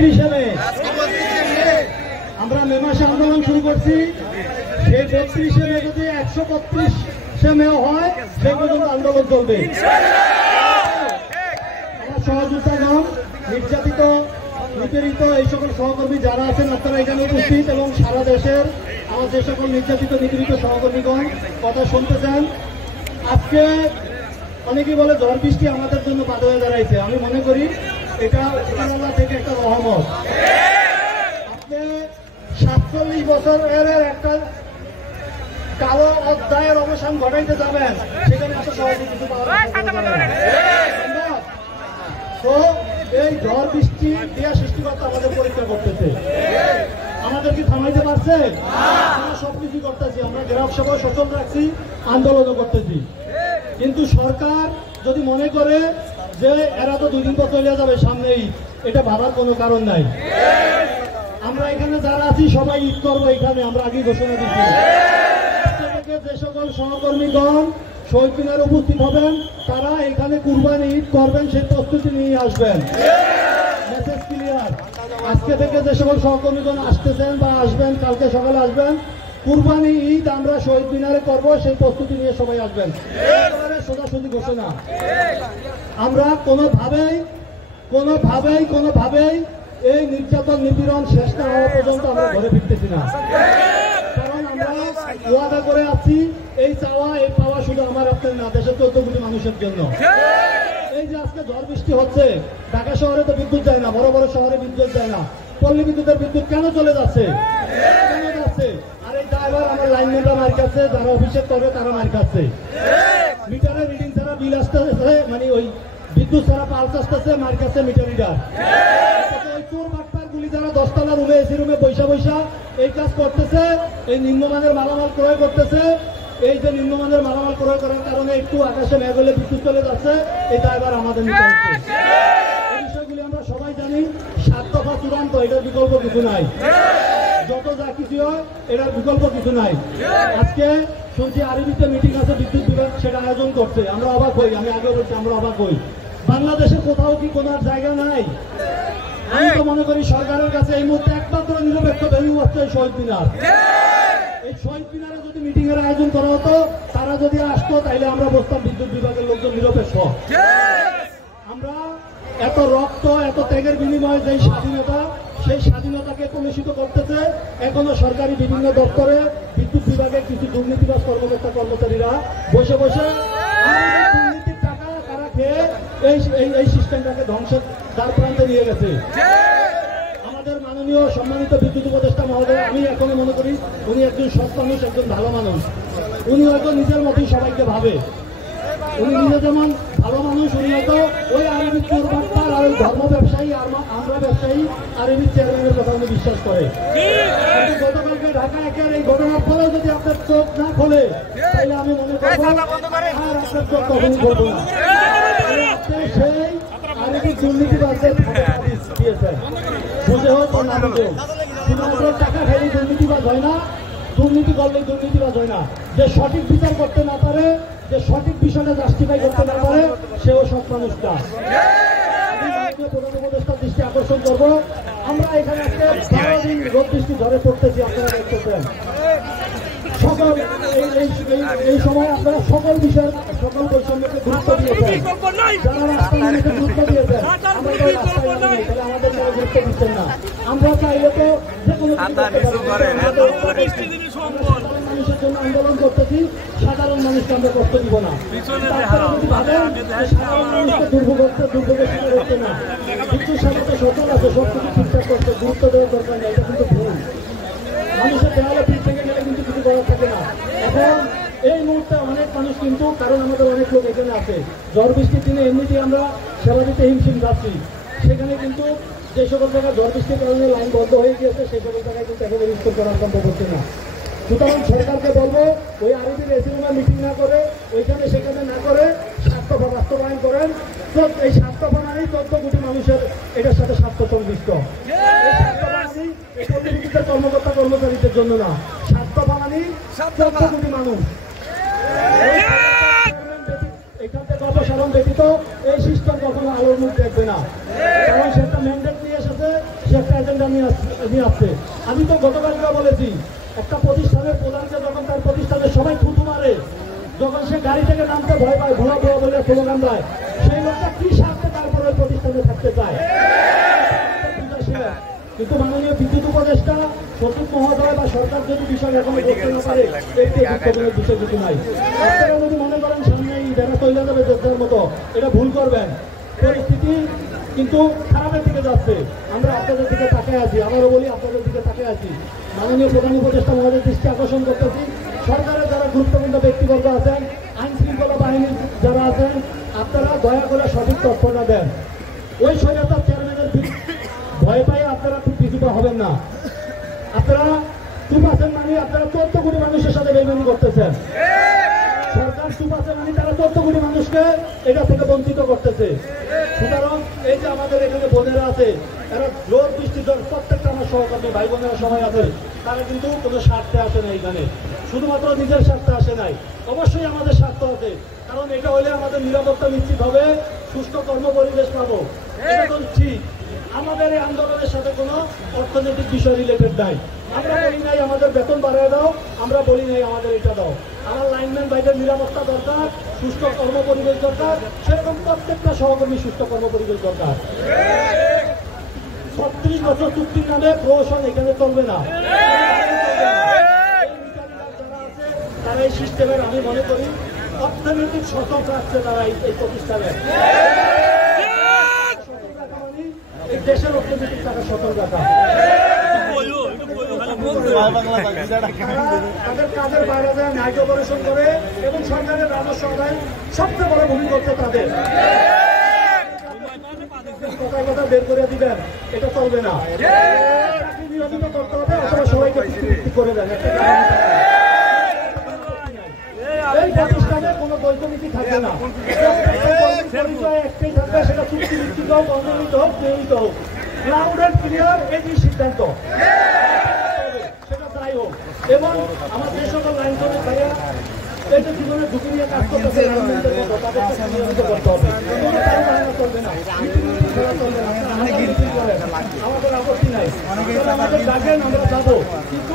32 মে আমরা মে মাসে আন্দোলন শুরু করছি। সেই 32 মে যদি 135 মে হয় সে পর্যন্ত আন্দোলন চলবে। আমার সহযোগিতাগণ, নির্যাতিত নিপীড়িত এই সকল সহকর্মী যারা আছেন আপনারা এখানে উপস্থিত এবং সারা দেশের আমার যে সকল নির্যাতিত নিপীড়িত সহকর্মীগণ কথা শুনতেছেন, আজকে অনেকেই বলে ঝড় বৃষ্টি আমাদের জন্য বাধা হয়ে দাঁড়াইছে। আমি মনে করি এটা উপরওয়ালা থেকে একটা রহমত। আপনি 47 বছরের একটা কালো অধ্যায়ের অবসান ঘটাইতে যাবেন, সেখানে এত সহজে কিছু পাওয়া সম্ভব? তো এই ঝড় বৃষ্টি দিয়া সৃষ্টিকর্তা আমাদের পরীক্ষা করতেছে। আমাদের কি থামাইতে পারছে? আমরা সবকিছু করতেছি, আমরা গ্রাম সভা সচল রাখছি, আন্দোলনও করতেছি। কিন্তু সরকার যদি মনে করে যে এরা তো 2 দিন পর চলে যাবে সামনেই, এটা ভাবার কোনো কারণ নাই। আমরা এখানে যারা আছি সবাই ঈদ করবো এখানে, আমরা আগেই ঘোষণা দিচ্ছি। যে সকল সহকর্মীগণ শহীদ মিনারে উপস্থিত হবেন তারা এখানে কুরবানি ঈদ করবেন, সেই প্রস্তুতি নিয়ে আসবেন। Message clear. আজকে থেকে যে সকল সহকর্মীগণ আসতেছেন বা আসবেন, কালকে সকালে আসবেন, কুরবানি ঈদ আমরা শহীদ মিনারে করব, সেই প্রস্তুতি নিয়ে সবাই আসবেন। সোজাসুজি ঘোষণা। আমরা কোনোভাবেই এই নির্যাতন নিপীড়ন শেষ না হওয়া পর্যন্ত আমরা ঘরে ফিরতেছি না। কারণ আমরা ওয়াদা করে আছি, এই চাওয়া এই পাওয়া শুধু আমার আপনার না, দেশের 14 কোটি মানুষের জন্য। এই যে আজকে ঝড় বৃষ্টি হচ্ছে, ঢাকা শহরে তো বিদ্যুৎ যায় না, বড় বড় শহরে বিদ্যুৎ যায় না, পল্লী বিদ্যুতের বিদ্যুৎ কেন চলে যাচ্ছে? আর এই ড্রাইভার আমার লাইনম্যানরা মার খাচ্ছে, যারা অফিসে করে তারা মার খাচ্ছে। মিটারের রিডিং ছাড়া বিল আসতেছে, মানে ওই বিদ্যুৎ ছাড়া পালস আসতেছে, মার খাচ্ছে মিটার রিডার। ওই চোর বাটপার গুলি যারা 10 তলা রুমে এসি রুমে বৈশা এই কাজ করতেছে, এই নিম্নমানের মালামাল ক্রয় করতেছে। এই যে নিম্নমানের মালামাল ক্রয় করার কারণে একটু আকাশে মেঘ হলে বিদ্যুৎ চলে যাচ্ছে, এটা এবার আমাদের নিতে হচ্ছে। এই বিষয়গুলি আমরা সবাই জানি। 7 দফা চূড়ান্ত, এটার বিকল্প কিছু নাই। যত যা কিছু হয় এটার বিকল্প কিছু নাই। আজকে শুনছি আরবিতে মিটিং আছে, বিদ্যুৎ বিভাগ সেটা আয়োজন করছে। আমরা অবাক হই, আমি আগে বলছি আমরা অবাক হই। বাংলাদেশের কোথাও কি কোনো জায়গা নাই? আমি তো মনে করি সরকারের কাছে এই মুহূর্তে একমাত্র নিরপেক্ষ ভেন্যু হচ্ছে শহীদ মিনার। এই শহীদ মিনারে যদি মিটিং এর আয়োজন করা হতো, তারা যদি আসতো, তাইলে আমরা বসতাম বিদ্যুৎ বিভাগের লোকজন নিরপেক্ষ। আমরা এত রক্ত এত ত্যাগের বিনিময়ে যে স্বাধীনতা, সেই স্বাধীনতাকে কলুষিত করতেছে এখনো সরকারি বিভিন্ন দপ্তরে বিদ্যুৎ বিভাগের কিছু দুর্নীতিবাজ কর্মকর্তা কর্মচারীরা বসে দুর্নীতির টাকা তারা খেয়ে এই সিস্টেমটাকে ধ্বংসের দ্বার প্রান্তে নিয়ে গেছে। আমাদের মাননীয় সম্মানিত বিদ্যুৎ উপদেষ্টা মহোদয়, আমি এখনো মনে করি উনি একজন সৎ মানুষ, একজন ভালো মানুষ। উনি হয়তো নিজের মতোই সবাইকে ভাবে। উনি নিজে যেমন ভালো মানুষ, উনি হয়তো ওই আরবি চোর বাটপার আর ওই ধর্ম ব্যবসায়ী আর আমরা ব্যবসায়ী আরবি চেয়ারম্যানের কথা উনি বিশ্বাস করে। গতকালকে ঢাকা একের এই ঘটনার ফলে যদি আপনার চোখ না খোলে, তাহলে আমি মনে করবো আর আপনার চোখ কখনই করবো না। সেই আরবি দুর্নীতিবাজদের দিয়েছেন, বুঝে হোক না বুঝে হোক। শুধুমাত্র টাকা খেলে দুর্নীতিবাজ হয় না, দুর্নীতি করলেই দুর্নীতিবাজ হয় না। যে সঠিক বিচার করতে না পারে, যে সঠিক বিষয়টা জাস্টিফাই করতে না পারে, সেও সব মানুষটা। প্রধান উপদেষ্টার দৃষ্টি আকর্ষণ করবো, আমরা এখানে আজকে 12 দিন রোদ বৃষ্টি ঝড়ে পড়তেছি, আপনারা দেখতেছেন। সকল এই সময় আপনারা সকল বিষয়ের সকল বৈষম্যকে গুরুত্ব দিয়েছেন, যারা রাস্তায় গুরুত্ব দিয়েছেন। আমরা তো রাস্তায় নামি, তাহলে আমাদের যারা গুরুত্ব দিচ্ছেন না। আমরা চাইলে তো যে কোনো মানুষের জন্য আন্দোলন করতেছি, সাধারণ মানুষকে আমরা কষ্ট দিব না। আপনারা যদি ভাবেন সাধারণ মানুষকে দুর্ভোগের শিকার হচ্ছে না, বিদ্যুৎ সাথে সচল আছে, সবকিছু ঠিকঠাক করছে, গুরুত্ব দেওয়ার দরকার নেই, এটা কিন্তু ভুল। মানুষের দেওয়ালে পিঠ থেকে গেলে কিন্তু কিছু করার থাকে না। এখন এই মুহূর্তে অনেক মানুষ কিন্তু, কারণ আমাদের অনেক লোক এখানে আছে, ঝড় বৃষ্টির দিনে এমনিতেই আমরা সেবা দিতে হিমশিম যাচ্ছি। সেখানে কিন্তু যে সকল জায়গায় ঝড় বৃষ্টির কারণে লাইন বন্ধ হয়ে গিয়েছে, সেই সকল জায়গায় কিন্তু এখন রিস্টোর করা সম্ভব হচ্ছে না। সুতরাং সরকারকে বলবো, ওই আরবির এসি রুমে মিটিং না করে, ওইখানে সেখানে না করে 7 দফা বাস্তবায়ন করেন। এই 7 দফা মানেই 14 কোটি মানুষের এটার সাথে স্বার্থ সংশ্লিষ্ট। কর্মকর্তা কর্মচারীদের জন্য না, 7 দফা মানেই 14 কোটি মানুষ। এখান থেকে অপসারণ ব্যতীত এই সিস্টেম কখনো আলোর মুখ দেখবে না। কারণ সে একটা ম্যান্ডেট নিয়ে এসেছে, সে একটা এজেন্ডা নিয়ে আসছে। আমি তো গতকালকে বলেছি, একটা প্রতিষ্ঠানের প্রধানকে যখন তার প্রতিষ্ঠানের সবাই থুতু মারে, যখন সে গাড়ি থেকে নামতে ভয় পায়, ভুয়া ভুয়া বলে স্লোগান দেয়, সেই লোকটা কি স্বার্থে তারপরে ওই প্রতিষ্ঠানে থাকতে চায়? কিন্তু মাননীয় বিদ্যুৎ উপদেষ্টা সচিব মহোদয় বা সরকার যদি বিষয় এখনো করতে না পারে, একটি গুরুত্বপূর্ণ বিষয় কিছু নাই। আপনারা যদি মনে করেন সামনে বেড়া তৈরি যাবে যোদ্ধার মতো, এটা ভুল করবেন। পরিস্থিতি কিন্তু খারাপের দিকে যাচ্ছে। আমরা আপনাদের দিকে তাকিয়ে আছি, আবারও বলি আপনাদের দিকে তাকিয়ে আছি। মাননীয় প্রধান উপদেষ্টা মহোদয়ের দৃষ্টি আকর্ষণ করতেছি, সরকারের যারা গুরুত্বপূর্ণ ব্যক্তিবর্গ আছেন, আইন শৃঙ্খলা বাহিনীর যারা আছেন, আপনারা দয়া করে সঠিক তথ্যটা দেন। ওই স্বৈরাচার চেয়ারম্যানের ভয় পাই আপনারা খুব কিছুটা হবেন না। আপনারা চুপ আছেন মানে আপনারা 14 কোটি মানুষের সাথে বেইমানি করতেছেন। সরকার চুপ আছে মানে তারা 14 কোটি মানুষকে এটা থেকে বঞ্চিত করতেছে। সুতরাং এই যে আমাদের এখানে বোনেরা আছে, এরা জোর বৃষ্টি জোর প্রত্যেকটা আমার সহকর্মী ভাই বোনেরা সবাই আছে, তারা কিন্তু কোনো স্বার্থে আসে না এখানে, শুধুমাত্র নিজের স্বার্থে আসে নাই। অবশ্যই আমাদের স্বার্থ আছে, কারণ এটা হলে আমাদের নিরাপত্তা নিশ্চিত হবে, সুস্থ কর্ম পরিবেশ পাবো। এটা তো ঠিক। আমাদের এই আন্দোলনের সাথে কোনো অর্থনৈতিক বিষয় রিলেটেড নাই। আমরা বলি নাই আমাদের বেতন বাড়িয়ে দাও, আমরা বলি নাই আমাদের এটা দাও। আমার লাইনম্যান ভাইদের নিরাপত্তা দরকার, সুস্থ কর্ম পরিবেশ দরকার, সেরকম প্রত্যেকটা সহকর্মী সুস্থ কর্ম পরিবেশ দরকার। 36 বছর চুক্তির নামে প্রহসন এখানে চলবে না। যারা আছে তারা এই সিস্টেমের, আমি মনে করি অর্থনৈতিক সতর্ক রাখছে তারা এই প্রতিষ্ঠানের। এই দেশের অর্থনৈতিক টাকা সতর্ক রাখা, তাদের কাজের বাইরে যায়, নাইট অপারেশন করে এবং সরকারের রাজস্ব আদায় সবচেয়ে বড় ভূমিকা হচ্ছে তাদের। কথায় কথা বের করে দিবেন, এটা চলবে না। চাকরি নিয়োজিত করতে হবে অথবা সবাইকে চুক্তি করে দেন। এই প্রতিষ্ঠানে কোনো দ্বৈতনীতি থাকবে না, পরিচয় একটাই থাকবে, সেটা চুক্তি ভিত্তিক হোক, অনিয়মিত হোক, নিয়মিত হোক, লাউড এন্ড ক্লিয়ার, এই সিদ্ধান্ত সেটা তাই হোক। এবং আমার যে সকল লাইন করে ভাইয়া এই যে জীবনের ঝুঁকি নিয়ে কাজ করতেছে, তাদেরকে নিয়মিত করতে হবে, চলবে না, আমাদের আপত্তি নাই, আমাদের ডাকেন আমরা যাবো, কিন্তু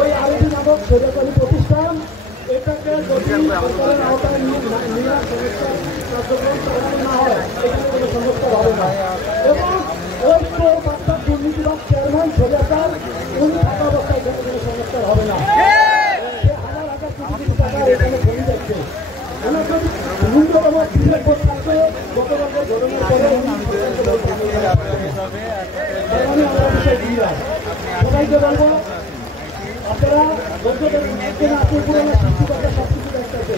ওই আরবি নামক সরকারি প্রতিষ্ঠান এটাকে যদি সরকারের আওতায় কার্যক্রম চালানো না হয়, এখানে কোনো সমস্যা হবে না। এবং ওই বাচ্চার দুর্নীতিবাদ চেয়ারম্যান সরকার উনি থাকা অবস্থায় এখানে কোনো সমস্যা হবে না। সে হাজার হাজার কোটি টাকা এখানে জমি যাচ্ছে। ওনার যদি ন্যূনতম ক্রিকেট বোর্ড থাকবে, গতকালকে ঘটনার পরে আমরা বিষয় দিলাম। সবাইকে বলবো আপনারা বন্ধুদের আপনি পুরোনো সৃষ্টিকর্তা সব কিছু দেখতেছে,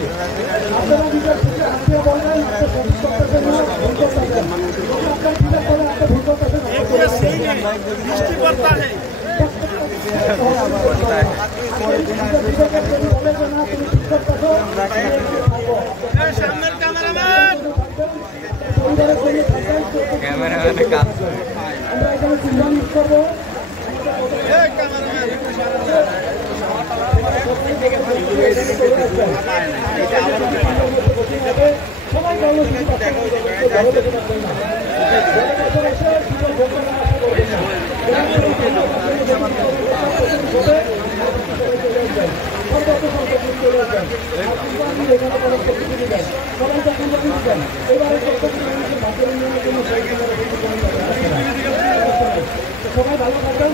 আপনারা নিজের থেকে আপনি বলবেন আপনার সঠিক করতেছেন না, ভুল করতেছেন, আপনার ঠিক করে আপনি ভুল করতেছেন, আমরা এখানে চিন্তা মিস করবো। সবাই ভালো থাকবেন।